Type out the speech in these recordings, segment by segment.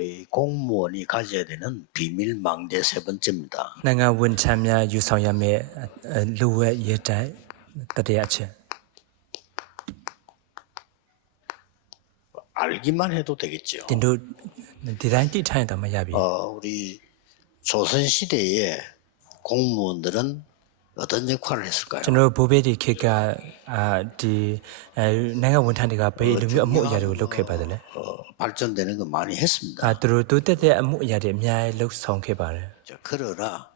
우리 공무원이 가져야 되는 비밀 망대 세 번째입니다. 내가 원참야 유성야매 루에 예자 그래야지. 알기만 해도 되겠죠. 딘도 디자인티 타이다 마야비. 우리 조선 시대에 공무원들은 어떤 역할을 했을까요? 저는 보배디 케가 디 내가 원탄이가 배 이름이 아무야로 lok해 받을래. 발전되는 거 많이 했습니다. 들어 도때때 아무야리 미야에 lok성해 받을. 그러나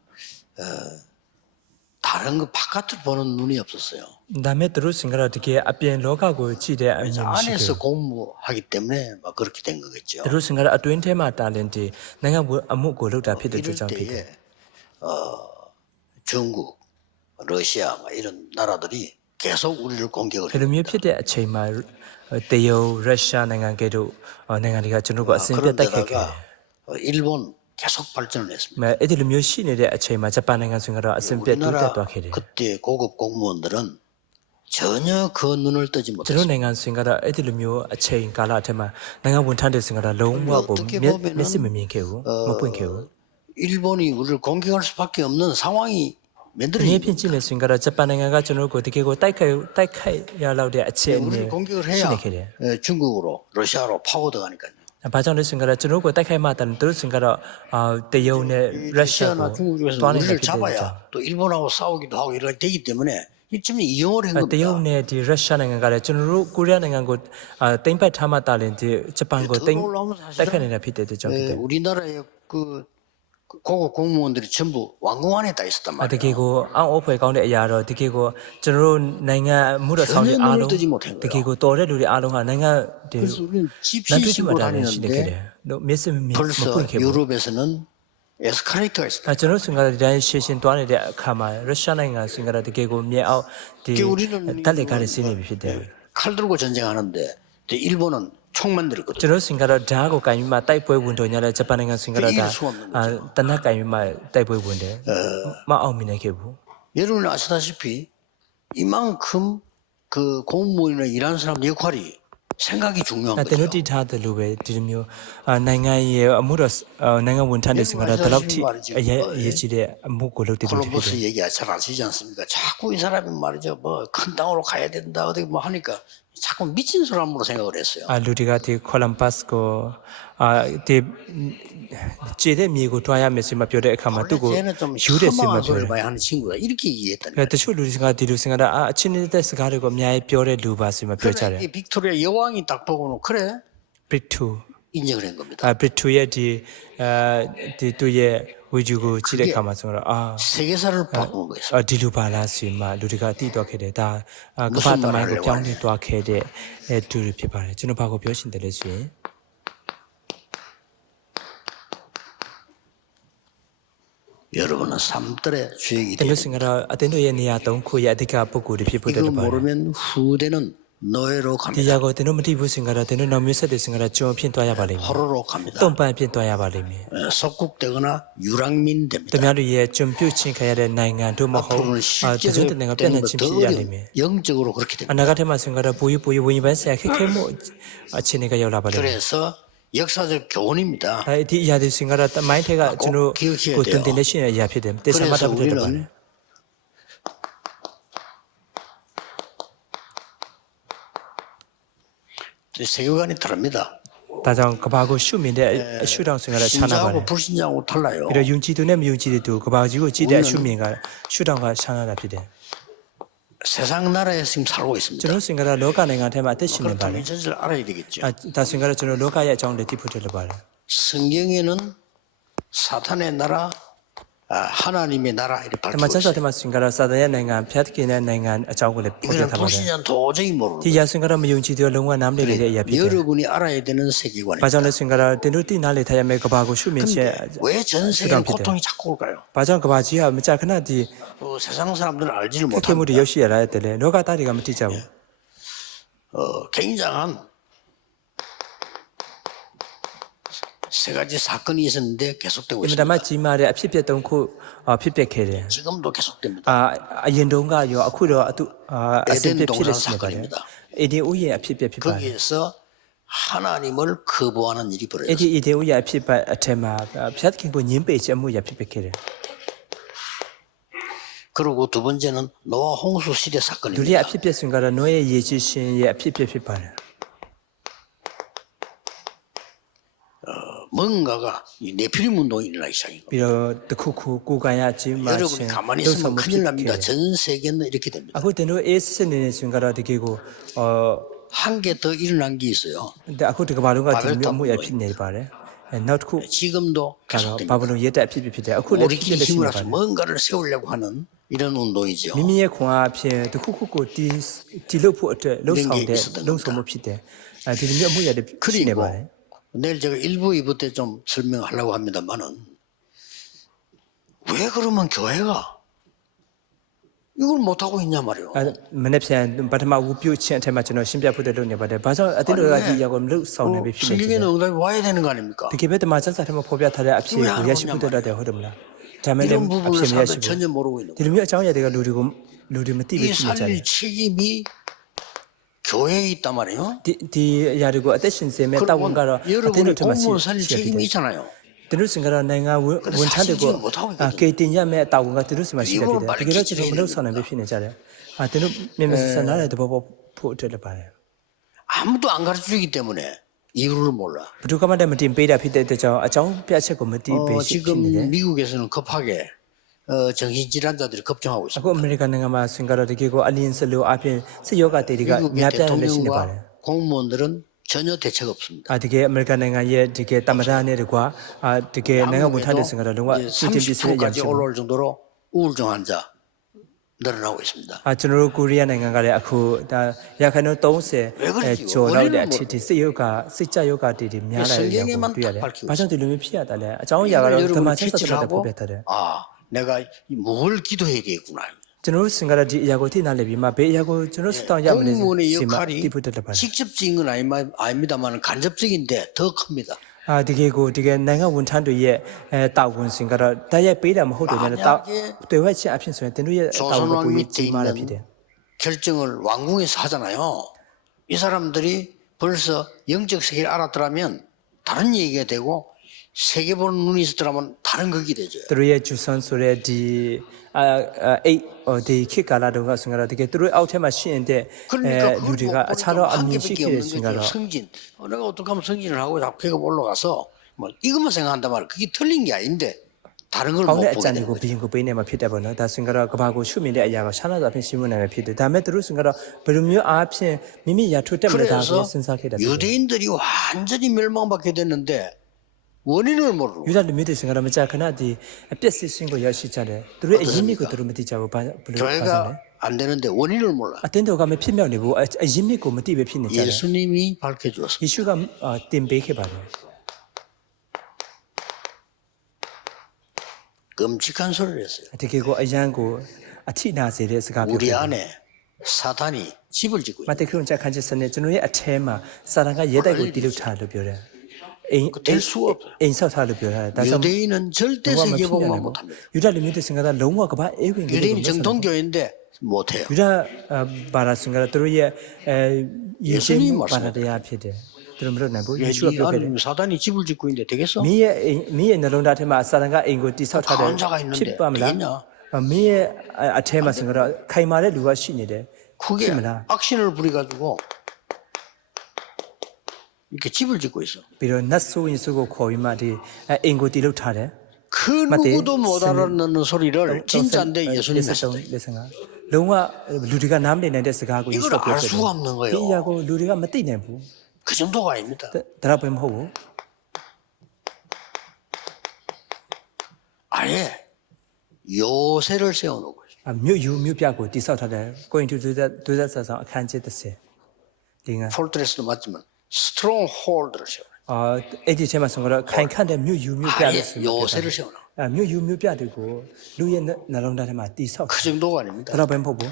다른 거 바깥을 보는 눈이 없었어요. 다음에 들어 생각할 때 앞에 로가고 지대 안에서 공부하기 때문에 막 그렇게 된 거겠죠. 들어 생각할အတွင်းထဲမှာ talent 내가 아무고 lok다ဖြစ်တဲ့ 이럴ကြောင့်ဖြစ်တယ်. 때에 중국, 러시아 이런 나라들이 계속 우리를 공격을 ဒီလိုမျိုးဖြစ်တဲ့အချိန်မှာတရုတ်ရုရှားနိုင်ငံကဲ့သို့နိုင်ငံတွေကကျွန်တော်တို့ကအစဉ်ပြတ်တိုက်ခိုက်ခဲ့တယ် 그런데다가 일본 계속 발전을 했습니다. ။အဲ့ဒီလိုမျိုးရှိနေတဲ့အချိန်မှာဂျပန်နိုင်ငံဆိုရင်ကတော့အစဉ်ပြတ်တိုးတက်သွားခဲ့တယ် 그때 고급 공무원들은 전혀 그 눈을 뜨지 ကျွန် 못했어요. တော်နိုင်ငံဆိုရင်ကတော့အဲ့ဒီလိုမျိုးအချိန်ကာလအထက်မှာနိုင်ငံဝန်ထမ်းတွေဆိုရင်ကတော့လုံးဝကိုမျက်စိမမြင်ခဲ့ဘူးမပွင့်ခဲ့ဘူး 일본이 우리를 공격할 수밖에 없는 상황이 ။ဒီ 만들어진 ဖြစ်ကြည့်မယ်ဆိုရင်ကတော့ဂျပန်နိုင်ငံကကျွန်တော်တို့ကိုတကယ်ကိုတိုက်ခိုက်ရလောက်တဲ့အခြေအနေ 우리를 공격을 ရှိ 해야 နေခဲ့တယ် 중국으로 러시아로 파고들어가니까요. ။ဘာကြောင့်လဲဆိုရင်ကတော့ကျွန်တော်တို့ကိုတိုက်ခိုက်မှတန်သူတို့ဆိုရင်ကတော့တရုတ်နဲ့ရုရှား 러시아나 ကို 중국 중에서 တွားနေတာ 우리를 ဖြစ်တဲ့ကြောင့် 잡아야 또 일본하고 싸우기도 하고 이렇게 되기 때문에 이쯤에 이용을 한 တရုတ် 겁니다. နဲ့ဒီရုရှားနိုင်ငံကလည်းကျွန်တော်တို့ကိုရီးယားနိုင်ငံကိုတိမ့်ပတ်ထားမှတာလင်ဒီဂျပန်ကိုတိမ့်တိုက်ခိုက်နေတာဖြစ်တဲ့ကြောင့်ဖြစ်တယ် 우리나라의 그 고급 공무원들이 전부 왕궁 안에 다 있었단 တ 말이에요. ကယ်ကိုအောင်အဖွဲကောင်းတဲ့အရာတော့တကယ်ကိုကျွန်တော်တို့နိုင်ငံမှုတော်ဆောင်ရအားလုံးတကယ်ကိုတော်တဲ့လူတွေအားလုံးဟာနိုင်ငံဒီ 그래서 우리는 လက်တွေ့ရှိမှ 집시식으로 တာလင်ရှိနေခဲ့တယ် 다니는데 တို့မျက်စိမပွ 벌써 င့်ခဲ့ဘူး 유럽에서는 에스컬레이터가 있었다. ကျွန်တော်တို့ကဒီတိုင်းရှင်းရှင်းတွားနေတဲ့အခါမှာရုရှားနိုင်ငံဆိုရင်ကတော့တကယ်ကိုမြေအောက်ဒီတက်လက်ကားတွေဆင်းနေပြီဖြစ်တယ် 칼 들고 전쟁하는데 일본은 총만 들었거든요. ကျွန်တော်စင်ကတော့ဓာတ်ကိုကင်ပြီးမှတိုက်ပွဲဝင်တော့ညလဲဂျပန်နိုင်ငံစင်ကတော့ဒါတနက်ကင်ပြီးမှတိုက်ပွဲဝင်တယ်မအောင်မြင်နိုင်ခဲ့ဘူး 여러분 아시다시피 이만큼 그 공무원이나 일하는 사람 역할이 생각이 중요한 အဲ့တ 거죠. နုတိထားတယ်လို့ပဲဒီလိုမျိုးနိုင်ငံရဲ့အမှုတော်နိုင်ငံဝန်ထမ်းတွေစင်ကတော့ဒီလောက်ထိအရေးကြီးတဲ့အမှုကိုလုပ်တည်တယ်ဖြစ်တယ် 콜럼버스 얘기 잘 아시지 않습니까? 자꾸 이 사람이 말이죠. 뭐 큰 땅으로 가야 된다 어디 뭐 하니까 자꾸 미친 사람으로 생각을 했어요. လူတွေကဒီကိုလမ်ဘတ်ကိုဒီခြေတဲ့မြေကိုတွားရမယ်ဆိုမှပြောတဲ့အခါမှာသူ့ကို 쟤는 좀 ယူတဲ့စင်မှ 험한 ပြော 소리를 တယ် 많이 하는 친구다. 이렇게 이해했다니. တချို့လူတွေကဒီလိုစင်ကတော့အချင်းတဲ့စကားတွေကိုအများကြီးပြောတဲ့လူပါဆိုမှပြောကြတယ် 이 빅토리아 여왕이 딱 보고는 그래 ဘရစ်တူ 인정을 한 겁니다. ဘရစ်တူရဲ့ဒီသူရဲ့ဝီဂျူကိုကြည့်တဲ့အခါမှာဆိုတော့ 세계사를 바꾼 거였어요. ဒီလိုပါလားဆိုမှလူတွေကတိတော့ခဲ့တယ်ဒါကမ္ဘာတမိုင်းကိုပြောင်းလဲသွားခဲ့တဲ့သူတွေဖြစ်ပါတယ်ကျွန်တော်ဘာကိုပြောရှင်တယ်လဲဆိုရင် 여러분은 삶들의 주역이 တ 돼요. လို့စင်ကတော့အတင်းတို့ရဲ့နေရာ၃ခုရဲ့အဓိကပုဂ္ဂိုလ်တွေဖြစ်ဖို့တ 이거 တ်ပါတယ် 모르면 후대는 노예로 ဒီ 갑니다. ရာကိုတင်းတို့မသိဘူးစင်ကတော့တင်းတို့နောက်မျိုးဆက်တွေစင်ကတော့ကျွန်တော်ဖြစ်သွားရပါလိမ့်မယ် 호로로 갑니다. တုံ့ပန်းဖြစ်သွားရပါလိမ့်မယ် 속국되거나 유랑민 တ 됩니다. များတို့ရဲ့ကျွန်ပြုတ်ချင်းခံရတဲ့နိုင်ငံတို့မဟုတ် 앞으로는 တချို့ 실제로 တနိုင်ငံပြ 되는 န့်နှံ့ 거 ချင်း 더 ဖြစ်ရလိမ့်မယ် 영적으로 그렇게 အ 됩니다. နာဂတ်ထဲမှာစင်ကတော့ပိုးဝင်ပိုင်းဆရာခက်ခဲမှုအခြေအနေကရောက်လာပါလိမ့်မယ် 그래서 역사적 교훈입니다. ဒီအရာတွေစင်ကတော့တမိုင်းထက်ကကျွန်တော်ကိုတင်တင်နေရှိတဲ့အရာဖြစ်တယ်တေချာမှတ် 그래서 ဖို့တတ်ပါတယ် 우리는 세계관이 다릅니다. ဒါကြောင့်ကဘာကိုရှုမြင်တဲ့အရှုထောင့်စင်ကတော့ခြားနာပါတယ် 신자하고 불신자하고 달라요. ပြီးတော့ယုံကြည်သူနဲ့မယုံကြည်သူကဘာကြီးကိုကြည့်တဲ့အရှုမြင်ကရှုထောင့်ကခြားနာတာဖြစ်တယ် 세상 나라에 지금 살고 ကျွန် 있습니다. တော်စင်ကတော့လောကနိုင်ငံထဲမှာအသက်ရှင်နေပါ 그렇다면 လေ 이 전체를 알아야 되겠죠. ဒါစင်ကတော့ကျွန်တော်လောကရဲ့အကြောင်းတွေသိဖို့တက်လို့ပါတယ် 성경에는 사탄의 나라, 하나님의 나라 이렇게 ဒါမှ 밝히고 ဆက်ဆက် 있어요. ထဲမှာစင်ကတော့စာတန်ရဲ့နိုင်ငံဖျက်ခင်တဲ့နိုင်ငံအကြောင်းကိုလည်းဖော်ပြ 이거는 ထားပါတယ် 불신자는 도저히 모르는 ဒီရာစင်ကတော့မယုံကြည်သူလုံးဝနားမလည်နေတဲ့အရာဖြစ်တယ် 여러분이 알아야 되는 ဘာ 세계관입니다. ကြောင့်လဲစင်ကတော့တင်တို့တိနားလေထားရမယ်ကဘာကိုရှုမြင်ချက် 왜 전 세계에 고통이 자꾸 올까요? ဘာကြောင့်ကဘာကြီးကမကြာခဏဒီ 세상 사람들은 알지를 ခက်ခဲမှု 못합니다. တွေရောက်ရှိရတာတဲ့လေလောကသားတွေကမသိကြဘူး 굉장한 세 가지 사건이 있었는데 계속되고 အင်မတ 있습니다. န်မှကြီးမားတဲ့အဖြစ်အပျက်၃ခုဖြစ်ပျက်ခဲ့တယ် 지금도 계속됩니다. အရင်တုန်းကရောအခုတော့အဆင်ပြေဖြစ် 에덴 နေ 동산 ပါတယ် 사건입니다. အေဒီဦးရဲ့အဖြစ်အပျက်ဖြစ်ပါတယ် 거기에서 하나님을 거부하는 일이 အဲ့ 벌어졌어요. ဒီအီဒေဝရဖြစ်ပတ်အထက်မှာဖျက်ခင်ကိုညင်းပေချက်မှုရဖြစ်ပခဲ့တယ် 그리고 두 번째는 노아 홍수 시대 ဒုတိယ 사건입니다. အဖြစ်ပြစဉ်ကတော့နိုးရဲ့ရေကြီးရှင်ရဲ့အဖြစ်ပြဖြစ်ပါတယ် 뭔가가 이 네피림 운동이 일어나기 시작인 겁니다. ပြီးတော့တခုခုကိုယ်ကံရခြင်းမှာ 여러분이 ရှင် 가만히 လှုပ်ဆောင် 있으면 မှုဖြစ် 큰일 ခဲ့ 납니다. တယ် 전 세계는 이렇게 됩니다. အခုတင်တို့အေးစစ်နေနေစဉ်ကတော့တကယ်ကို 한 개 더 일어난 게 있어요. အခုဒီကဘာလုံးကဒီမျိုးမှုရဖြစ်နေပါတယ်နောက်တစ်ခု 지금도 ကတော့ 계속됩니다. ဘာဘလုံးရက်တက်အဖြစ်ဖြစ်တယ်အခုလည်းဖြစ် 우리끼리 နေရှိ 힘을 နေပါ 합쳐 တယ် 뭔가를 세우려고 하는 이런 운동이죠. မိမိရဲ့ခွန်အားဖြင့်တခုခုကိုတီလို့ဖို့အတွက်လှုပ်ဆောင်တဲ့လှုပ်ဆောင်မှုဖြစ်တယ်ဒီလိုမျိုးအမှုရတယ်ရှိနေပါတယ် 내일 제가 1부, 2부 때 좀 설명하려고 합니다만은 왜 그러면 교회가 이걸 못하고 있냐 말이에요. မနေ့ပြန်ပထမဝူပြုတ်ချင်းအထက်မှာကျွန်တော်ရှင်းပြဖို့တလုပ်နေပါတယ်ဘာကြောင့်အတင်းတော်ကဒီရောက်ကိုမလှုပ်ဆောင်နေပြီဖြစ်နေ 성경에 တယ် 응답이 와야 되는 거 아닙니까? တကယ်ပဲတမန်ကျမ်းစာထဲမှာဖော်ပြထားတဲ့အဖြစ်ကိုရရှိဖို့တတ်တယ်ဟုတ်တယ်မလားဒါမဲ့လည်း 이런 အ 부분을 ဖြစ်မရရှိ 사람들 ဘူး 전혀 모르고 있는 ဒီလိုမျိုးအကြောင်းအရာတွေကလူတွေမသိလို့ 이 ဖြစ်နေကြတယ် 살릴 책임이 교회에 있단 말이에요. ဒီအရာတွေကိုအသက်ရှင်စေမဲ့တာဝန်ကတော့အတင်း 여러분이 တော်ထမရှိ 공무원 살릴 ရှိတယ် 책임이 있잖아요. သူတို့စင်ကတော့နိုင်ငံဝန်ထမ်းတွေကိုကေတင်ရမဲ့တာဝန်ကသူတို့စီမှာရှိတယ်တကယ်တော့ကျွန်တော်မလုပ်ဆောင်နိုင်ပဲဖြစ်နေကြတယ်သူတို့မြန်မာစံနာတဲ့တဘောဖို့အတွက်လည်းပါတယ် 아무도 안 가르쳐 주기 때문에 이유를 몰라. ဘယ်သူကမှတည်းမတင်ပေးတာဖြစ်တဲ့အတွက်ကြောင့်အကြောင်းပြချက်ကိုမသိပေးရှိဖြစ်နေတယ် 지금 미국에서는 급하게 정신질환자들이 급증하고 အခု 있습니다. အမေရိကန်နိုင်ငံမှာစင်ကတော့တကယ်ကိုအလင်းစလိုအပြင်စစ်ယောဂတေတွေက 미국의 များပြားနေရှိနေပါတယ် 대통령과 공무원들은 전혀 대책 없습니다. တကယ်အမေရိကန်နိုင်ငံရဲ့တကယ်တမရနဲ့တကွာတကယ်နိုင်ငံဝန်ထမ်းတွေစင်ကတော့လုံးဝစီတင်ပစ္စည်းရရ 30%까지 올라올 정도로 우울증 환자 늘어나고 있습니다. ကျွန်တော်တို့ကိုရီးယားနိုင်ငံကလည်းအခုဒါရခိုင်တို့30ကျော်လောက်တဲ့အထိဒီစစ်ယောဂစိတ်ကြယောဂတေတွေများလာတယ်ကိုတွေ့ရတယ်။ဘာကြောင့်ဒီလိုမျိုးဖြစ်ရတာလဲအကြောင်းအရာကတော့ဓမ္မချက်ဆက်တဲ့ပုံပြထားတယ် 아, 내가 뭘 기도해야 되겠구나. ကျွန်တော်တို့စင်ကတော့ဒီအရာကိုသိနာလေပြီးမှဘေးအရာကိုကျွန်တော်စတောင်းရမလဲ 공무원의 စီမ 역할이 တိဖို့တက်တယ်ပါ 직접적인 건 아닙니다만 간접적인데 더 큽니다. တကယ်ကိုတကယ်နိုင်ငံဝန်ထမ်းတွေရဲ့တာဝန်စင်ကတော့တိုက်ရိုက်ပေးတာမဟုတ်တယ်လည်းတောက်တွေ့ဝက်ချက်အဖြစ်ဆိုရင်တင်တို့ရဲ့တာဝန်ကို 조선왕 ပို 밑에 ကြီးမားတာဖြစ်တယ် 있는 결정을 왕궁에서 하잖아요. 이 사람들이 벌써 영적 세계를 알았더라면 다른 얘기가 되고 세계 보는 눈이 있었더라면 다른 극이 되죠. သူတို့ရဲ့ဂျူဆန်ဆိုတဲ့ဒီဒီခေတ်ကာလတုန်းကဆိုတော့တကယ်သူတို့အောက်ထဲမှာရှိနေတဲ့ 그러니까 လူတွေက 그걸 အခြားတော့အ 한 မြင်ရှိ 개밖에 ခဲ့တဲ့ 없는 ဆို 거죠. တော့ 성진. 내가 어떻게 하면 성진을 하고 계급 올라가서 뭐 이것만 생각한단 말이에요. 그게 틀린 게 아닌데 다른 걸 ကောင်း 못 တဲ့အကြံ 보게 တွေ 되는 ကို 거죠. ဘီရင်ကိုပေးနေမှာဖြစ်တယ်ပေါ့နော်ဒါဆိုရင်ကတော့ကဘာကိုရှုမြင်တဲ့အရာကရှားလာတာဖြစ်ရှိမှုနိုင်မှာဖြစ်တယ်ဒါမဲ့သူတို့ဆိုရင်ကတော့ဘယ်လိုမျိုးအားဖြင့်မိမိရာထွတ်တက်မလဲဒါကို 그래서 စဉ်းစားခဲ့တာဖြစ်တယ် 유대인들이 완전히 멸망받게 됐는데 원인을 모르고 ယူဒလူမျိုးတွေဆိုရင်ကတော့မကြာခဏဒီအပြစ်စစ်ရှင်ကိုရရှိကြတယ်သူတို့ရဲ့အရင်းမြစ်ကိုသူတို့မသိကြဘူးဘာဘယ်လိုပါလဲ 교회가 안 되는데 원인을 몰라. အတင်းတော်ကမဖြစ်မြောက်နေဘူးအရင်းမြစ်ကိုမသိပဲဖြစ်နေကြတယ် 예수님이 밝혀주었습니다. ယေရှုကတင်ပေးခဲ့ပါတယ် 끔찍한 소리를 했어요. တကယ်ကိုအရန်ကိုအထိနာစေတဲ့စကားပြော 우리 ခဲ့တယ် 안에 사단이 집을 짓고 မ 있어요. တခရုံချက်ခန်းချက်စနေကျွန်တော်ရဲ့အထဲမှာစာတန်ကရဲတိုက်ကိုတီးလို့ထားလို့ပြောတယ်အိမ် 될 수가 없어요. အိမ်ဆောက်ထားလို့ပြောတာဒါကြောင့် 유대인은 절대 세계복음만 못합니다. ယူဒလူမျိုးတွေစင်ကသာလုံးဝကဘာအေဝင် 유대인 정통교회인데 못해요. ယူဒဘာသာစင်ကသူတို့ရဲ့ယေရှုဘာသာတရားဖြစ်တယ်သူတို့မလုပ်နိုင်ဘူးယေရှုက 이 ပြောခဲ့တယ် 안에 사단이 집을 짓고 있는데 되겠어? မင်းရဲ့နှလုံးသားထဲမှာစာတန်ကအိမ်ကိုတိဆောက်ထားတယ်ဖြစ်ပါမလားမင်းရဲ့အထဲမှာစင်ကတော့ခိုင်မာတဲ့လူကရှိနေတယ် 그게 악신을 부려가지고 이렇게 집을 짓고 있어. ပြီးတော့နတ်ဆိုးရင်ဆိုးကိုခေါ်ပြီးမှဒီအိမ်ကိုတီလုပ်ထားတယ် 그 누구도 못 알아듣는 소리를 진짜인데 예수님이 했어요. လုံးဝလူတွေကနားမလည်နိုင်တဲ့စကားကိုယေရှု 이걸 ပြော 알 ခဲ့တယ် 수가 없는 ဒီ 거예요. အရာကိုလူတွေကမသိနိုင်ဘူး 그 정도가 아닙니다. ဒါတော့ပဲမဟုတ်ဘူး 아예 요새를 세워놓고 있어요. မြို့ယူမြို့ပြကိုတိဆောက်ထားတယ်ကိုရင်တူတူသက်ဆက်ဆောင်အခန်းကျ30ဒီငါ 폴트레스도 맞지만 스트롱홀드를 세워놔요. အဲ့ဒီထဲမှာဆိုတော့ခိုင်ခန့်တဲ့မြို့ယူမြို့ပြ 아예 လို့ဆိုတော့ 요새를 세워놔. မြို့ယူမြို့ပြတွေကိုလူရဲ့နှလုံးသားထဲမှာတိဆောက် 그 정도가 아닙니다. ဒါတော့ပဲမဟုတ်ဘူး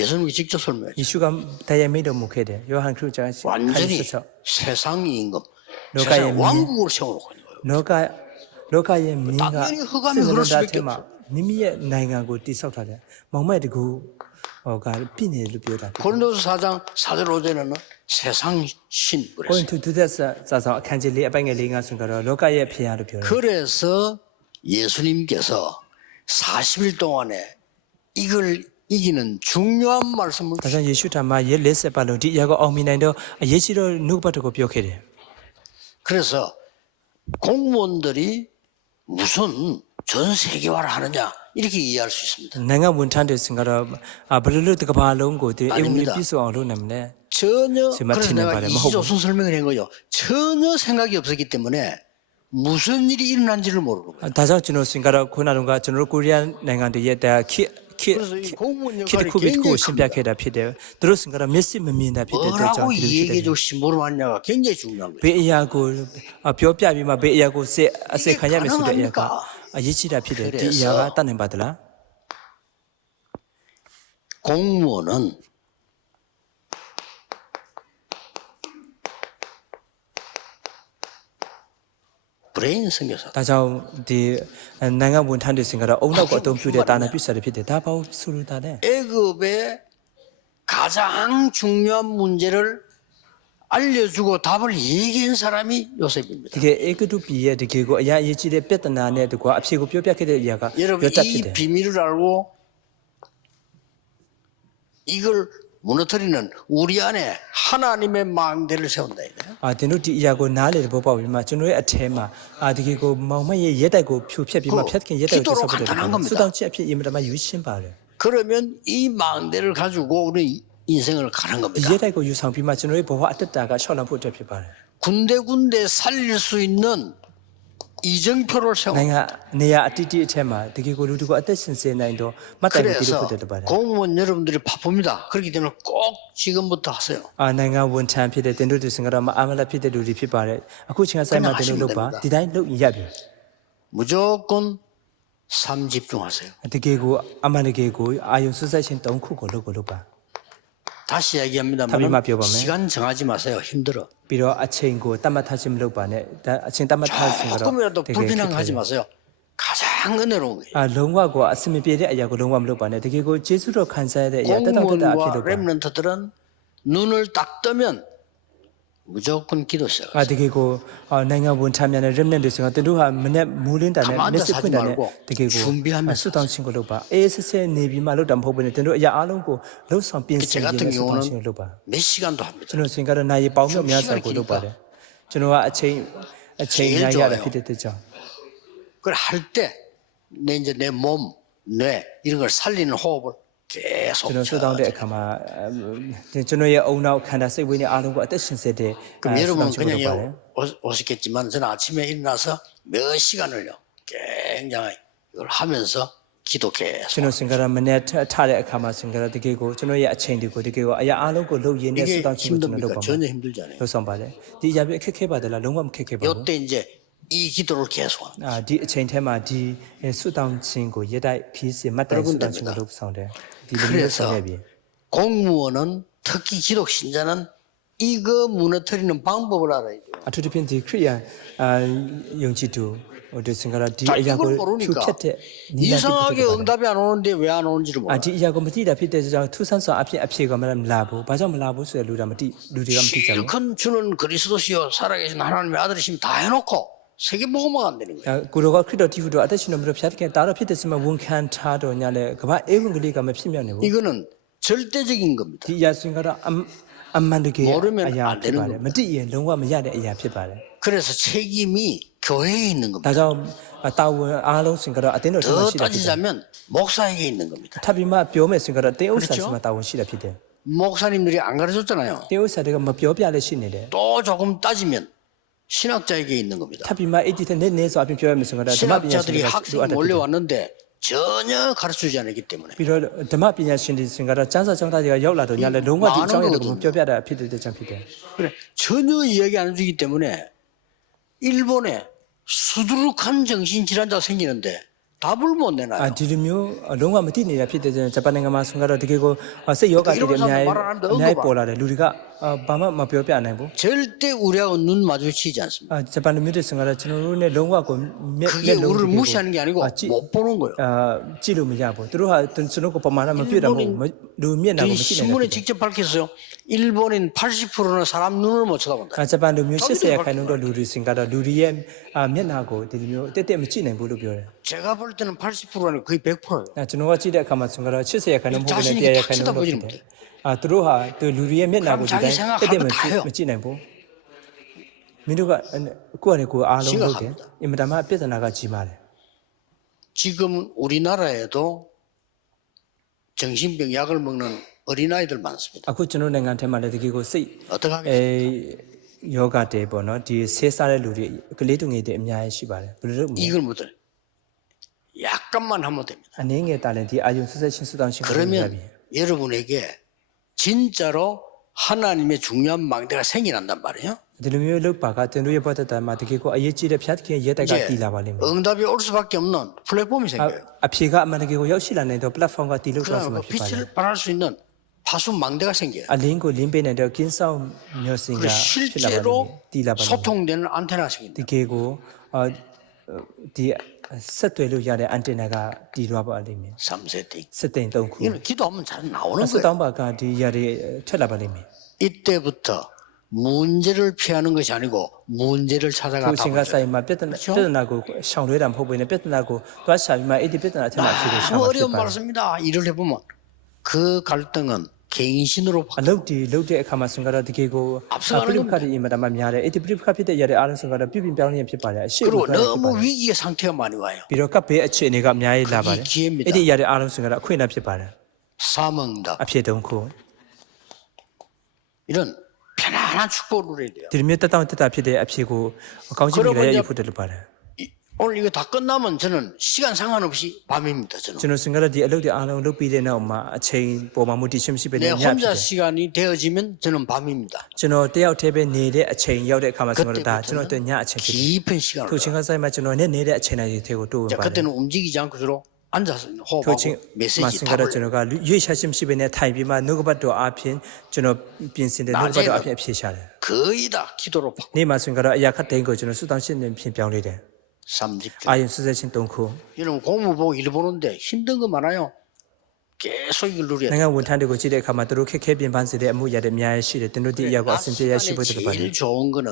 예수님이 직접 설명해요. ယေရှုကတရားမိတ်တော်မူခဲ့တယ်ယောဟန်ခရစ်ကျမ်းခန်း 완전히 16 세상 임금, 로가의 세상 왕국으로 세워놓고 있는 거예요. လောကရဲ့မင်းက 당연히 흑암이 စိတ်နှ 흐를 လုံးသား 수밖에 ထဲမှာ 없어요. 미미의 나이가고 뒤섞다래. 멍마에 두고 가 핀을 비어다. 고린도서 4장 4절 5절에는 세상 신 그랬어요. 포인트 두데서 자서 칸질리 아방에 링아 순가로 로가의 피아로 비어. 그래서 예수님께서 40일 동안에 이걸 이기는 중요한 말씀을 다시 예수 담아 예 레세 발로 디야고 어미나인도 예시로 누구부터고 비어케래. 그래서 공무원들이 무슨 전 세계화를 하느냐 이렇게 이해할 수 있습니다. 내가 원탄데 순가로 버르르 뜨가 발롱고 디 에무니 아닙니다. 비소로 남네. 전혀 지금 그래서 맞히는 내가 바람에 이지조선 설명을 한 거죠. 전혀 생각이 없었기 때문에 무슨 일이 일어난지를 모르는 거예요. 다자 주노 순가로 고나론가 주노 코리안 내가데 예다 그래서 이 공무원 역할이 키드쿠비트고 굉장히 큽니다. 신비하게다 피데 들었은가라 메시 메미나 피데 뭐라고 얘기해 줬지 모르겠냐가 굉장히 중요한 거예요. 베이야고 벼뼈비마 베이야고 세 아세카냐메 수다 가능합니까? 야가 예치라 피데 그래서 디야가 따는 받으라 공무원은 브레인 선교사. 다자 디 내가 원탄데 생가라 옹나고 어떤 퓨데 따나 비싸데 피데 다 바우 수르다네 애굽의 가장 중요한 문제를 알려주고 답을 얘기한 사람이 요셉입니다. 되게 애그도 비에 되게고 야 예치데 뺐다나네 되고 앞시고 뼈뼈게 야가 여러분 여따 이 피데 비밀을 알고 이걸 무너뜨리는 우리 안에 하나님의 망대를 세운다 이거예요. 데노티 이야고 나를 보바위마 저노의 아테마 되게고 마음에 예다고 표피비마 폈긴 예다고 기도로 간단한 겁니다. 수당치 앞에 이므라마 유신 바래 그러면 이 망대를 가지고 우리 인생을 가는 겁니다. 예다고 유상비마 저노의 보호 아뜻다가 셔나포 잡히 바래 군데군데 살릴 수 있는 이정표를 세워. 내가 내야 아티티 테마 되게고 루두고 아뜻신세 나인도 맞다고 그래서 기록도 바래 공무원 여러분들이 바쁩니다. 그렇기 때문에 꼭 지금부터 하세요. 내가 원찬 피데 데노드 생가라마 아말라 피데 루리 피 바래 아쿠 칭아 사이마 데노로 봐 디다인 로 이야비 무조건 삶 집중하세요. 되게고 아마네게고 아윤 수사신 똥쿠고 로고로 봐 다시 답이 얘기합니다만 마비어보면. 시간 정하지 마세요. 힘들어. 비로 아체인고 따마타심 로바네 아칭 따마타심 거로 조금이라도 불편한 거 하지 마세요. 가장 은혜로운 거예요. 롱와고 아스미 비리 아야고 롱와므 로바네 되게고 제수로 간사야 돼 야따다다 공무원과 앞이로 봐 렘넌트들은 눈을 딱 뜨면 무조건 기도 시작. 되게고 내가 원차면에 렘넨드스가 때로하 맨에 물린다네 가만 앉아서 하지 메시프다네 말고 되게고 준비하면서 수당 친구로 봐 에스세 네비마로 담보보네 때로 야 알롱고 로선 제 빈스 같은 수당 경우는 친구로 봐 몇 시간도 합니다. 저는 생각은 나의 바우며 미야사고 로 봐래 저는 아체인 제일 야야라 좋아요. 피데되죠 그걸 할 때 내 이제 내 몸, 뇌 이런 걸 살리는 호흡을 계속 저는 수당대 가마 저는의 오나우 칸다 세위니 아롱고 아뜻신세데 그럼 여러분 그냥 봐래 오셨겠지만 저는 아침에 일어나서 몇 시간을요 굉장히 이걸 하면서 기도 계속. 저는 생각은 맨에 타래 가마 생각 되게고 저는의 아체인디고 되게고 아야 아롱고 로이네 이게 수당 친구는 힘듭니까? 로 전혀 힘들지 않아요. 요선 봐래 디 야비 캐캐 받을라 롱감 캐캐 봐 이때 이제 이 기도를 계속합니다. 디 체인 테마 디 수당 친구 예다이 피스 맞다 수당 친구로 상대 그래서 공무원은 특히 기독 신자는 이거 무너뜨리는 방법을 알아야 돼요. 아투디핀 디 크리아 용치도 어디 생각라 디 자, 이걸 야고 모르니까 퓨켓테 이상하게 응답이 안 오는데 왜 안 오는지를 몰라. 디 야고 미디다 피데자 투산서 앞이가 말하면 라보 바자면 라보 소에 루라 미디 루디가 미디자 실컷 주는 그리스도시요 살아계신 하나님의 아들이시면 다 해놓고 세계복음화가 안 되는 거예요. 구로가 크리도 디후도 아데시노 미로 피하게 따로 피데스면 원칸 차도 냐래 그바 에븐글리가 매 피면네 이거는 절대적인 겁니다. 디 야스인가라 안 만들게 모르면 아야 안 되는 피바래 미디에 롱와 미야데 아야 피바래 그래서 책임이 교회에 있는 겁니다. 다자 따원 알롱 생가라 아데노 더 시다 따지자면 목사에게 있는 겁니다. 타비마 뼈메 생가라 떼우사스마 그렇죠? 따원 시다 피데 목사님들이 안 가르쳤잖아요. 떼우사데가 뭐 뼈뼈래 시네래 또 조금 따지면 신학자에게 있는 겁니다. 타비마 에디테 내내서 앞에 뼈메 생가라 신학자들이 학생이 몰려왔는데 전혀 가르치지 않았기 때문에 비로 드마비냐 신디 생가라 장사 정다지가ရောက်လာတော့ 냐래 롱와 디 장에도 뼈뼈다 피데 장 피데 그래 전혀 이야기 안 해주기 때문에 일본에 수두룩한 정신질환자가 생기는데 답을 못 내놔요. ဒီလိုမျိုးလုံးဝမသိနေတာဖြစ်တဲ့ဂျပန်နိုင်ငံမှာဆိုတော့တကယ်ကိုစိတ်ယောဂတည်တယ်အများပေါ်လာတယ်လူတွေကဘာမှမပြောပြနိုင်ဘူး 절대 우리하고 눈 마주치지 않습니다. ဂျပန်လူမျိုးတွေဆိုတော့ကျွန်တော်တို့နဲ့လုံးဝကိုမျက် 그게 우리를 무시하는 게 아니고 못 보는 거예요. ကြည့်လို့မရဘူးသူတို့ဟာကျွန်တော်ကိုပမာဏမပြည့်တော့ဘူးလူမျက်နှာကို 이 မကြည့်နိုင် 신문에 ဘူး 직접 밝혔어요. 일본인 80%는 사람 눈을 못 쳐다본다. ဂျပန်လူမျိုး80ရာခိုင်နှုန်းတော့လူတွေစင်ကတော့လူတွေရဲ့မျက်နှာကိုဒီလိုမျိုးတက်တက်မကြည့်နိုင်ဘူးလို့ပြောတယ် 제가 볼 때는 80%는 거의 100%예요. ကျွန်တော်ကကြည့်တဲ့အခါမှာဆိုတော့80ရာခိုင်နှုန်းမဟုတ်ဘဲ100ရာခိုင်နှုန်းတော့ဖြစ်တယ်သူတို့ဟာသူလူတွေရဲ့မျက်နှာကိုဒီတိုင်းတက်တက်မကြည့်နိုင်ဘူးမင်းတို့ကကိုယ့်အနေကိုအားလုံးလုပ်တယ်အင်မတန်မှပြဿနာကကြီးမားတယ် 지금 우리나라에도 정신병 약을 먹는 어린아이들 많습니다. အခုကျွန်တော်နိုင်ငံထဲမှာလည်းတကယ်ကိုစိတ် 어떻게 하겠습니까? ယောဂတဲ့ပေါ့နော်ဒီဆေးစားတဲ့လူတွေကလေးတူငယ်တွေအများကြီးရှိပါတယ်ဘယ်လိုလုပ်မလဲ 이걸 못해. 약간만 하면 됩니다. အနေငယ်တာလည်းဒီအာယုံဆက်ဆက်ချင်းဆူတောင်းချင်းကိုလုပ်ရပြီ 그러면 여러분에게 진짜로 하나님의 중요한 망대가 생겨난단 말이에요. ဒီလိုမျိုးလုပ်ပါကတင်တို့ရဲ့ဘဝတတမှာတကယ်ကိုအရေးကြီးတဲ့ဖျားသခင်ရဲ့တက်ကတည်လာပါလိမ့်မယ် 응답이 올 수밖에 없는 플랫폼이 생겨요. အဖြေကအမှန်တကယ်ကိုရောက်ရှိလာနိုင်တော့ platform ကတည်လို့ဆို 그러면 မှာ 그 ဖြစ်ပါတယ် 빛을 발할 수 있는 파수 망대가 생겨요. အလင်းကိုလင်းပေးနိုင်တော့ကင်းဆောင်မျိုးစင်က 그리고 ဖြစ်လာပါလိမ့်မယ် 실제로 တည်လာပါလိမ့်မယ် 소통되는 안테나가 တ 생긴다. ကယ်ကိုဒီဆက်သွယ်လို့ရတဲ့အန်တင်နာကတည်သွားပါလိမ့်မယ် 3세대. စက်တင်3ခု 이건 기도하면 잘 나오는 ဆူ 거예요. တောင်းပါကဒီຢာတွေထွက်လာပါလိမ့်မယ် 이때부터 문제를 피하는 것이 아니고 문제를 သူ 찾아가 အချိန်က 답을 ဆိုင် 줘요. မှာပြဿနာကိုရှောင်လွှဲတာမဟုတ်ဘဲနဲ့ပြဿနာကိုသွားရှာပြီးမှအဲ့ဒီပြဿနာအထက်မှာဖြေလို့ရှာ 너무 မှာဖြစ် 어려운 ပါတယ် 말씀입니다. 일을 해보면 그 갈등은 개인신으로 အလုပ်ဒီလုပ်တဲ့အခါမှာဆိုတော့တကယ်ကို 앞서가는 ပြိပခတ်တွေအင်မတန်မှများတယ်အဲ့ဒီပြိပခတ်ဖြစ်တဲ့ຢာတွေအားလုံးဆိုတော့ပြုပြင်ပြောင်းလဲဖြစ်ပါတယ်အရှိ 그리고 ကိုပြောင်းလဲဖြစ်ပါ 너무 တယ် 위기의 상태가 많이 와요. ပြီးတော့ကပ်ဘေးအခြေအနေကအများကြီးလာပါတယ် ဒီ기회입니다. အဲ့ဒီຢာတွေအားလုံးဆိုတော့အခွင့်အရေးဖြစ်ပါတယ် 사명답 အဖြစ်တုံးခု 이런 편안한 축복을 누려야 돼요. ဒီလိုမျိုးတက်တောင့်တက်တာဖြစ်တဲ့အဖြစ်ကိုအကောင်းကြီးတွေလည်းရဖို့တက်လို့ပါတယ် 오늘 이거 다 끝나면 저는 시간 상관없이 밤입니다. 저는 ကျွန်တော်စင်ကတော့ဒီအလုပ်တွေအားလုံးလုပ်ပြီးတဲ့နောက်မှာအချိန်ပေါ်မှာမူတည်ခြင်းမရှိပဲ 내 နဲ့ညဖြစ် 혼자 တယ် 시간이 되어지면 저는 밤입니다. ကျွန်တော်တယောက်တည်းပဲနေတဲ့အချိန်ရောက်တဲ့အခါမှာဆိုတော့ဒါကျွန်တော်တို့ညအချိန်ဖြစ်တယ် 깊은 시간을 ထိုချိန်ကဆိုင်မှာကျွန်တော်နဲ့နေတဲ့အချိန်တိုင်းတွေကိုတိုးဝင် 자, ပါတယ် 그때는 움직이지 않고 주로 앉아서 ထို 호흡하고 ချိန်မှာ 메시지 စင်ကတော့ 답을 ကျွန်တော်ကရွေးချယ်ခြင်းမရှိဘဲနဲ့ထိုင်ပြီးမှနှုတ်ကပတ်တော်အပြင်ကျွန်တော်ပြင်ဆင်တဲ့နှုတ်ကပတ်တော်အပြင်အဖြေရှာတယ် 거의 다 기도로 바꿔. နေ့မှာစင်ကတော့အရာခတ်တိုင်းကိုကျွန်တော်စွတောင်းရှင်းနေဖြင့်ပြောင်းလဲတယ် 30주. အာယုံဆက်ဆက်ချင်း3ခု 여러분 공부 보고 일 보는데 힘든 거 많아요. 계속 이걸 누려야 နိုင်ငံ 돼요. ဝန်ထမ်းတွေကိုကြည့်တဲ့အခါမှာသူတို့ခက်ခဲပြင်ပန်းစေတဲ့အမှုရတဲ့အများကြီးရှိတယ်တင်တို့ဒီအရာကိုအစဉ်ပြေရရှိဖို့တက်ပါတယ် 제일 좋은 거는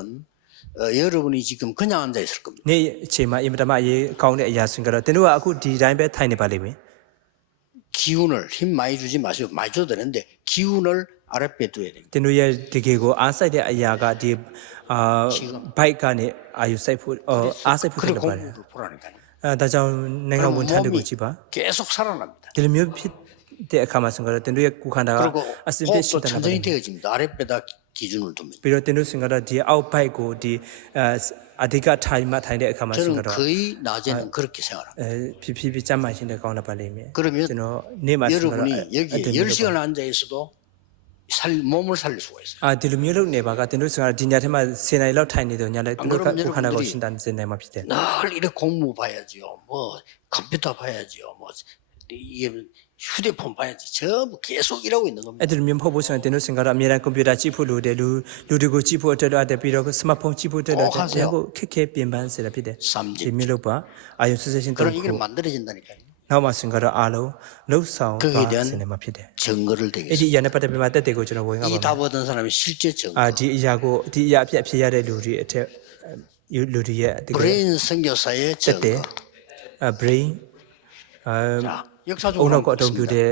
여러분이 지금 그냥 앉아 있을 겁니다. နေ့အချိန်မှာအင်မတမအရေးကောင်းတဲ့အရာစင်ကတော့တင်တို့ကအခုဒီတိုင်းပဲထိုင်နေပါလိမ့်မယ် 기운을 힘 많이 주지 마시고 많이 줘도 되는데 기운을 아랫배에 둬야 됩니다. တင်တို့ရဲ့တကယ်ကိုအားစိုက်တဲ့အရာကဒီဘိုက်ကနေအာယုစိုက်ဖို့အားစိုက်ဖို့ 그래 တက်ပါတယ် 공부를 보라니까요. ဒါကြောင့်နိုင်ငံဝန်ထမ်းတွေကိုကြည့်ပါ 계속 살아납니다. ဒီလိုမျိုးဖြစ်တဲ့အခါမှာဆိုတော့တင်တို့ရဲ့ကိုယ်ခန္ဓာက 그리고 အစဉ်ပြေရှိ 호흡도 တဲ့ပါလိမ့် 천천히 မယ် 되어집니다. 아랫배다 기준을 둡니다. ပြီးတော့တင်တို့စင်ကတော့ဒီအောက်ဘိုက်ကိုဒီအဓိကထိုင်မှထိုင်တဲ့အခါမှာစင် 저는 ကတော့ 거의 낮에는 그렇게 생활합니다. ဖြည်းဖြည်းကျမ်းမာရှင်းတဲ့ကောင်းလာပါလိမ့်မယ် 그러면 ကျွန်တော်နေ့မှာစင်ကတော့ 여러분이 여기 10시간 앉아 있어도 몸을 살릴 수가 있어요. ဒီလိုမျိုးလုပ်နေပါကတင်တို့စင်ကတော့ဒီညထဲမှာ10နာရီလောက်ထိုင်နေတော့ညလည်းတင်တို့ကကိုယ်ခန္ဓာကိုရှင်းတန်စင်နိုင်မှာဖြစ်တယ် 늘 이렇게 공부 봐야지요. 뭐 컴퓨터 봐야지요. 뭐 이게 휴대폰 봐야지. 전부 계속 일하고 있는 겁니다. အဲ့ဒီလိုမျိုးမဟုတ်ဘူးဆိုရင်တင်တို့စင်ကတော့အများအားကွန်ပျူတာကြည့်ဖို့လိုတယ်လူတွေကိုကြည့်ဖို့အတွက်တော့ပြီးတော့စမတ်ဖုန်းကြည့်ဖို့အတွက်တော့တရားကိုခက်ခဲပြင်ပန်းစေတာဖြစ်တယ် 삼집. ဒီမျိုးလုပ်ပါအာယုဆက်ဆက်ချင်း 그럼 တော့ 이게 만들어진다니까요. နောက်မှစင်ကတော့အားလုံးလှုပ်ဆောင် 거기에 ပါ 대한 စင်နေမှာဖြစ်တယ် 증거를 အဲ့ 되겠습니다. ဒီအရာနဲ့ပတ်သက်ပြီးမှတက်တဲ့ကိုကျွန်တော်ဝင်ရပါမယ် 이 답 얻은 사람이 실제 증거. ဒီအရာကိုဒီအရာအဖြစ်အဖြစ်ရတဲ့လူတွေအထက်လူတွေရဲ့တကယ် 브레인 선교사의 တက်တဲ့ 증거. brain 자, 역사적으로 အုံနောက်ကအ 한번 တုံးပြု 보겠습니다. တဲ့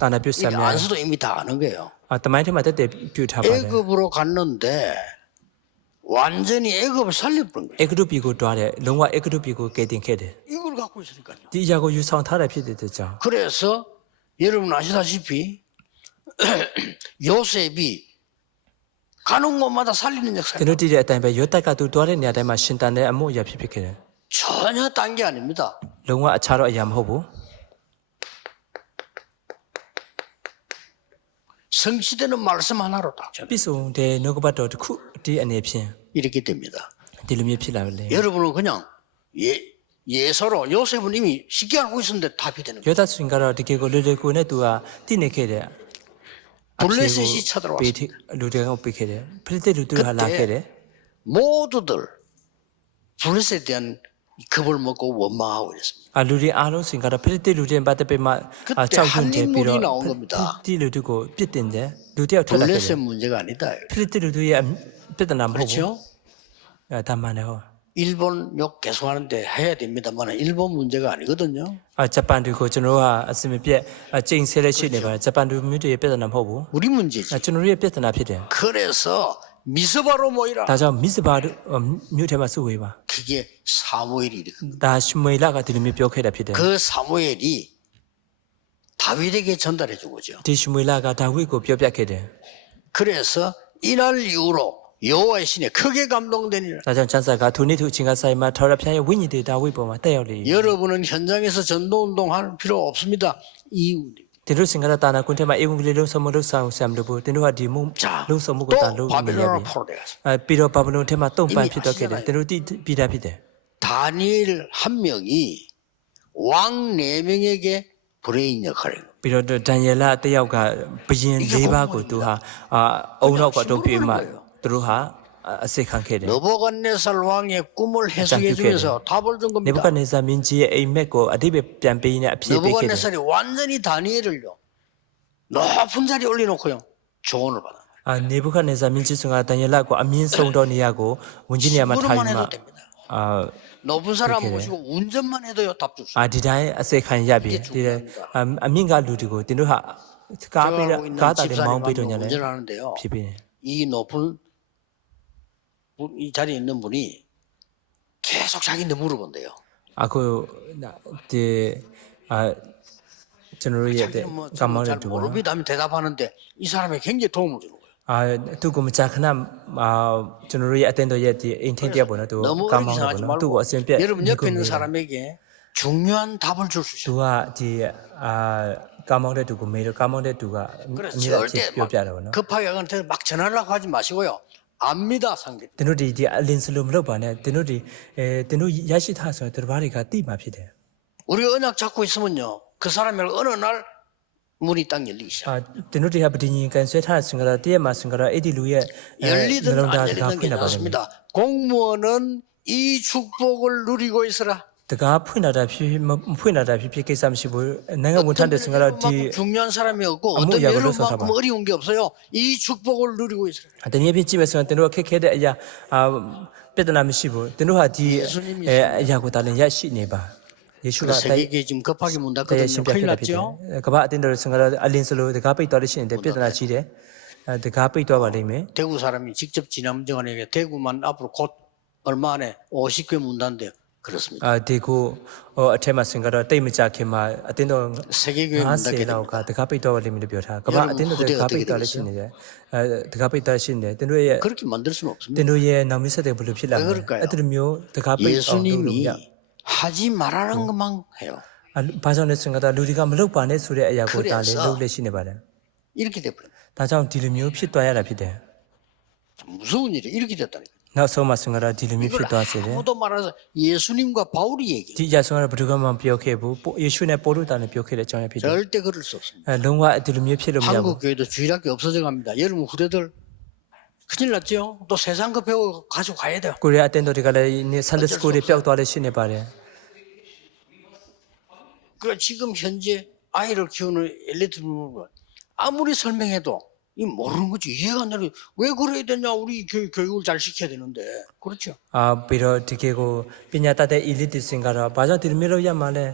တာနာပြုဆ 이게 ရာများ 안수도 이미 다 아는 거예요. တမိုင်းထဲမှာတက်တဲ့ပြုထားပါတယ် 애굽으로 갔는데 완전히 애굽을 살려버린 거예요. အေဂရုပြည်ကိုတွားတယ်လုံးဝအေဂရုပြည်ကိုကယ်တင်ခဲ့တယ် 이걸 갖고 있으니까요. ဒီအရာကိုယူဆောင်ထားတဲ့ဖြစ်တဲ့ကြောင့် 그래서 여러분 아시다시피 요셉이 가는 곳마다 살리는 သ 역사예요. င်တို့တည်တဲ့အတိုင်းပဲယောသက်ကသူတွားတဲ့နေရာတိုင်းမှာရှင်တန်တဲ့အမှုအရာဖြစ်ခဲ့တယ် 전혀 딴 게 아닙니다. လုံးဝအခြားတော့အရာမဟုတ်ဘူး 성취되는 말씀 하나로 딱 ပြည့်စုံတဲ့နှုတ်ကပတ်တော်တစ်ခုဒီအနေဖြင့် 이렇게 됩니다. ဒီလိုမျိုးဖြစ်လာတယ် 여러분은 그냥 예서로 요셉은 이미 쉽게 알고 있었는데 답이 되는 거예요. ယောသရှင်ကတော့တကယ်ကိုလွယ်လွယ်ကိုနဲ့သူကတည်နေခဲ့တယ် 블레셋이 쳐들어왔습니다. လူတွေကိုပေးခဲ့တယ်ဖိလိတိလူတို့ဟာလာခဲ့တယ် 모두들 블레셋에 대한 겁을 먹고 원망하고 있습니다. လူတွေအားလုံးစင်ကတော့ဖိလိတိလူတွေပတ်သက်ပြီးမှကြောက်ရွံ့တယ်ပြီးတော့ဒီလူတွေကိုပြစ်တင်တယ်လူတယောက်ထွက်လာခဲ့တယ် 블레셋 문제가 아니다. ဖိလိတိလူတွေရဲ့ပြဿနာမဟုတ်ဘူး 그렇죠? ဒါမှန်တယ်ဟော 일본 욕 계속하는데 해야 됩니다만 일본 문제가 아니거든요. ဂျပန်တွေကိုကျွန်တော်တို့ကအစင်မပြတ်ကျိန်ဆဲလက်ရှိနေပါတယ်ဂျပန်လူမျိုးတွေရဲ့ပြဿနာမဟုတ်ဘူး 우리 문제지. ကျွန်တော်တို့ရဲ့ပြဿနာဖြစ်တယ် 그래서 미스바로 모이라. ဒါကြောင့်မိစပါမြို့ထဲမှာစုဝေးပါ 그게 사무엘이 이렇게. ဒါရှမေလကဒီလိုမျိုးပြောခဲ့တာဖြစ်တယ် 그 사무엘이 다윗에게 전달해 준 거죠. ဒီရှမေလကဒါဝိဒ်ကိုပြောပြခဲ့တယ် 그래서 이날 이후로 여호와의 신에 크게 감동되니라. ဒါကြောင့်ချမ်းစာကသူနေ့သူအချိန်ကဆိုင်မှာထာဝရဘုရားရဲ့ဝိညာဉ်တွေဒါဝိဒ်ပေါ်မှာတက်ရောက်လေ 여러분은 현장에서 전도운동 할 필요 없습니다. 이유. တင်တို့စင်ကတော့တာနာကွန်းထဲမှာအေဝံဂေလိလုံးဆောင်မလို့ဆောင်ဆံမလို့တင်တို့ဟာဒီမှု 자, လုံးဆောင်မှုကို 또 တာလုံးနေရပြီ 바빌론으로 포로돼 갔습니다. ပြီးတော့ဘာဗလုန်ထဲမှာတုံ့ပန်ဖြစ်တော့ခဲ့တယ်တင်တို့ပြီးတာဖြစ်တယ် 다니엘 한 명이 왕 4명에게 브레인 역할을 해요. ပြီးတော့ဒန်ယေလတယောက်ကဘယင်၄ပါးကိုသူဟာအုံနောက်ကတော့ပြေးမှသူတို့ဟာအစိတ်ခံခဲ့တယ် 느부갓네살 왕의 꿈을 해석해 주면서 답을 준 နေဘု 겁니다. ခဒ်နေဇာမင်းကြီးရဲ့အိမ်မက်ကိုအတိပ္ပယ်ပြန်ပေးနေအဖြစ်ပေးခဲ့တယ် 느부갓네살이 완전히 다니엘을요 높은 자리에 올려놓고요 조언을 받아. နေဘုခဒ်နေဇာမင်းကြီးကဒန်ယေလကိုအမြင့်ဆုံးသောနေရာကိုဝင်ကြီးနေရာမှာထား 물어만 ပြီးမှ 해도 됩니다. 높은 사람 모시고 운전만 해도요 답 줄 수. ဒီတိုင်းအစိတ်ခံရပြီဒီအမြင့်ကလူတွေကိုတင်တို့ဟာကားပေး 제가 하고 있는 ကားတာလေးမောင်းပေးတော့ညာလဲ 운전하는데요. ဖြစ်ပြီ 이 높은 이 자리에 있는 분이 계속 자기한테 물어본대요. အခုဒီကျွန်တော်ရဲ့ 자기는 뭐 ကမ္ဘာ 잘 တူပါ 모릅니다 하면 대답하는데 이 사람이 굉장히 도움을 주는 거예요. သူကမကြာခဏကျွန်တော်ရဲ့အတင်းတော်ရဲ့ဒီအိမ်ထင်းတရားပေါ့နော်သူ 너무 ကမ္ 어렵게 ဘာ 생각하지 ပေါ့နော်သူ့ကို 말고 အစဉ်ပြက် 여러분 옆에 있는 사람에게 중요한 답을 줄 수 있어요. သူကဒီကမ္ဘာတဲ့သူကိုမေးတော့ကမ္ဘာတဲ့သူကအမြဲ 그래서 တမ်း 절대 ပြောပြတယ်ပေါ့နော် 급하게 한테 막 전하려고 하지 마시고요. 압니다 상대. တင်တို့ဒီအလင်းစလို့မလုပ်ပါနဲ့တင်တို့တင်တို့ရရှိထားဆိုရင်သူတစ်ပါးတွေကတိမှဖြစ်တယ် 우리 언약 잡고 있으면요. 그 사람이 어느 날 문이 딱 열리기 시작. တင်တို့တွေကပဋိညာဉ်ကန်ဆွဲထားတဲ့စင်ကရာတည့်ရမှာစင်ကရာအဲ့ဒီလူရဲ့ 열리든 안 열리든ဖွင့်တာပါလိမ့်မယ် 괜찮습니다. 공무원은 이 축복을 누리고 있으라. တကားဖွင့်လာတာဖြစ်မဖွင့်လာတာဖြစ်ဖြစ်ကိစ္စမရှိဘူးနိုင်ငံဝန်ထမ်းတဲ့စင်ကရာဒီ 중요한 사람이 없고 아무 어떤 이야기를 여러분만큼 써봐봐. 어려운 게 없어요. 이 축복을 누리고 있으라. တနည်းပြကြည့်မယ်ဆိုရင်တင်တို့ခက်ခဲတဲ့အရာပြဿနာမရှိဘူးတင်တို့ဟာဒီအရာကိုတာလည်းရရှိနေပါယေရှုက 세계에 지금 급하게 문 တဲ့ 닫거든요. ရှင်းပြ 큰일 ခဲ့တာဖြစ်တယ် 났죠. ကမ္ဘာအတင်းတော်စင်ကရာအလင်းစလို့တကားပိတ်တော်လို့ရှိရင်ပြဿနာရှိတယ်တကားပိတ်သွားပါလိမ့်မယ် 대구 사람이 직접 지남정원에게 대구만 앞으로 곧 얼마 안에 50개 문 닫는데요. 그렇습니다. ဒီကိုအထက်မှာစင်ကတော့တိတ်မကြခင်မှာအတင်းတော် 세계교회 문 닫게 50လောက်က 됩니다. တကားပိတ်တော်ပါလိမ့်မယ်လို့ပြောထားကမ္ဘာအတင်းတော်တကားပိတ်တော်လို့ရှိနေတယ်တကားပိတ်တော်ရှိနေတယ်တင်တို့ရဲ့ 그렇게 만들 수는 없습니다. တင်တို့ရဲ့နောက်မဆက်တဲ့ဘယ်လိုဖြစ်လာလဲအဲ့ဒီမျိုးတကားပိတ်အောင်လုပ်လို့ 예수님이 ရ 하지 말라는 것만 해요. ဘာကြောင့်လဲဆိုရင်လူတွေကမလုပ်ပါနဲ့ဆိုတဲ့အရာကိုဒါလည်းလုပ်လက်ရှိနေပါတယ် 이렇게 돼버려요. ဒါကြောင့်ဒီလိုမျိုးဖြစ်သွားရတာဖြစ်တယ် 무서운 일이 이렇게 됐다니까. နောက်ဆုံးမှာဆိုရင်ဒီလိုမျိုးဖြစ် 이걸 သွားစေတယ် 아무도 말하서 예수님과 바울이 얘기. ဒီအရာဆုံးကတော့ဘယ်သူမှမပြောခဲ့ဘူးယေရှုနဲ့ပေါလုတာနဲ့ပြောခဲ့တဲ့အကြောင်းဖြစ်တယ် 절대 그럴 수 없습니다. လုံးဝဒီလိုမျိုးဖြစ်လို့မရဘူး 한국 교회도 주일학교 없어져 갑니다. 여러분 후대들 큰일 났죠. 또 세상 거 배우고 가지고 가야 돼요. ကိုရီးယားအတင်းတော်တွေကလည်းဆန်ဒက်စကူတွေပျောက်သွားလို့ရှိနေပါတယ် 그 지금 현재 아이를 키우는 엘리트 부모가 아무리 설명해도 이 모르는 거지 이해가 안 되는 왜 그래야 되냐 우리 교육을 잘 시켜야 되는데 그렇죠. ပြီးတော့ဒီကေကိုပညာတတ်တဲ့ elite စင်ကတော့ဘာကြောင့်ဒီလိုမျိုးလုပ်ရမှာလဲ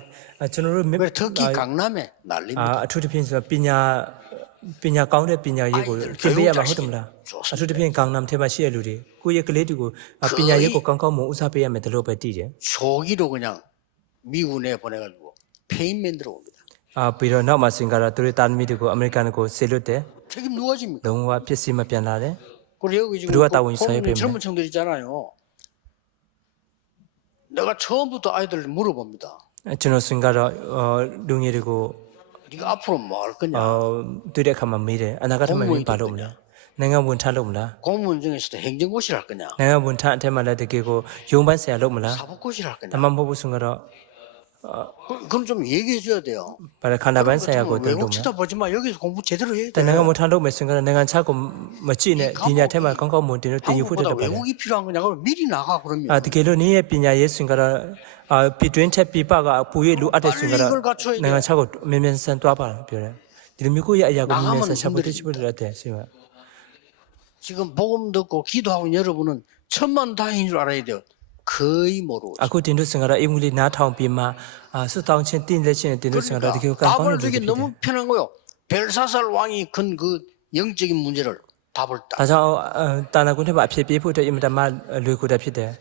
ကျွန်တော်တို့ 왜 특히 강남에 난립니다. အထူးသဖြင့်ဆိုပညာကောင်းတဲ့ပညာရေးကိုသင်ပေးရမှာဟုတ်တယ်မလားအထူးသဖြင့်ကောင်နမ်ထဲမှာရှိတဲ့လူတွေကိုယ့်ရဲ့ကလေးတွေကိုပညာရေးကိုကောင်းကောင်းမဦးစားပေးရမယ်ဒါလို့ပဲတည်တယ် 조기로 그냥 미국 내 보내가지고 폐인 만들어 옵니다. ပြီးတော့နောက်မှာစင်ကတော့သူတို့တာသမီတွေကိုအမေရိကန်ကိုဆေလွတ်တယ် 책임 누가 집니까? လုံးဝပစ္စည်းမပြန်လာတယ် 그리고 여기 지금 누가 따윈 있어요, 보면 뱀에? 젊은 층들 있잖아요. 내가 처음부터 아이들 물어봅니다. ကျွန်တော်စင်ကတော့လူငယ်တွေကို 네가 앞으로 뭐 할 거냐? တွေ့တဲ့အခါမှာမေးတယ်အနာဂတ်မှာမင်းဘာလုပ်မလဲ 내가 문탄 놈라 공무원 중에서도 행정고시를 할 거냐? 내가 문탄 테마라 되게고 용반세야 놈라 사법고시를 할 거냐? 담만 보고 순가로 그럼 좀 얘기해 줘야 돼요. 바라 칸나반세야고 된 외국 쳐다보지만 여기서 공부 제대로 해야 때 돼. 내가 문탄 놈에 순가로 내가 자꾸 멋지네 디냐 테마 건강 못 되는 띠 후대도 봐 외국이 필요한 거냐? 그럼 미리 나가 그러면. 아 되게로 니의 비냐 예순가로 아 비트윈 탭 비바가 부의 루 아데 순가로 내가 자꾸 메면선 또 봐. 벼래 디미고 야야고 메면서 샤보데 치부르라 돼. 지금 지금 복음 듣고 기도하고 여러분은 천만 다행인 줄 알아야 돼요. 거의 모르고. 아고 딘도 생각라 이물이 나타온 비마 아 수다운친 띵레친 딘도 생각라 되게 답을 주기 너무 편한 거요. 벨사살 왕이 건 그 영적인 문제를 답을 딱. 다자 따나군데 앞에 비포도 이마다마 르고다 피데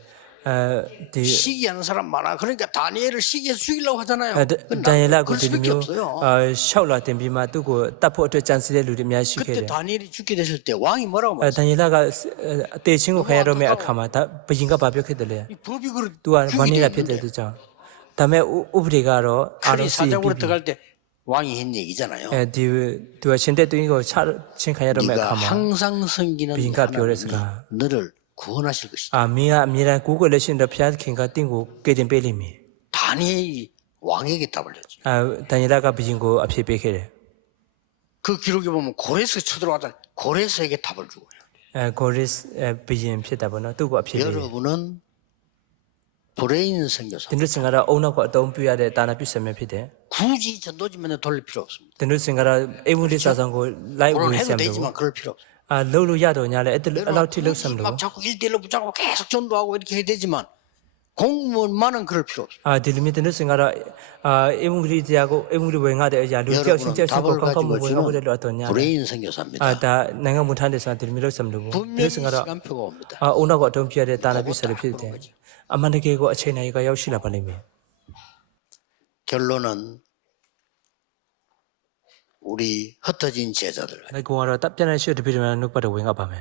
시기하는 사람 많아. 그러니까 다니엘을 시기해서 죽이려고 하잖아요. 다니엘하고 그럴 수밖에 디미오 없어요. 샤울라 된 비마 두고 따포 어떤 찬스의 룰이 미야시게 그때 다니엘이 죽게 됐을 때 왕이 뭐라고 말했어요? 다니엘가 때 친구 가야로메 아카마 다 버진가 바벽해들래 이 법이 그걸 두아 죽이게 바니라 됐는데. 피데죠 다음에 우브리가로 칼이 사장으로 들어갈 때 왕이 했 얘기잖아요. 두아 신대도 이거 친 가야로메 네가 아카마 항상 섬기는 비인가 하나님이 벼레스가 너를 구원하실 것이다. 아 미라 구글 레신더 피아kin가 띵고 깨진 벨리미 다니엘이 왕에게 답을 줬지. 아 다니엘가 비진고 앞에 베케레 그 기록에 보면 고레스 쳐들어왔다. 고레스에게 답을 주고요. 고리스 비진 피다보나 두고 앞에 여러분은 브레인 선교사. 딘르싱가라 오나고 어떤 뷰야데 다나 비스메 피데 굳이 전도지면에 돌릴 필요 없습니다. 딘르싱가라 에브리 사상고 라이브 물론 해도 리샘도 되지만 그럴 필요 없어요. 아 로루 야도냐래 애들 알라우티 굳이 럭섬도 막 자꾸 1대1로 붙잡고 계속 전도하고 이렇게 해야 되지만 공무원만은 그럴 필요 없어요. 아 딜미 딘르싱가라 아 에브리지하고 에브리 웨가데 야 루티어 여러분은 신체 답을 컴컴 가지고 뭐라고 주는 어떠냐 브레인 선교사입니다. 아다 내가 못한데서 딜미 럭섬도 분명히 딘르싱가라 시간표가 옵니다. 아 오나고 어떤 뷰야데 다나 비스를 그것도 피데 거지. 아만데게고 아체나이가 야우실라 발리미 결론은 우리 흩어진 제자들 나고아라 답잖아 시어 비르면 누구도 웨가 밤에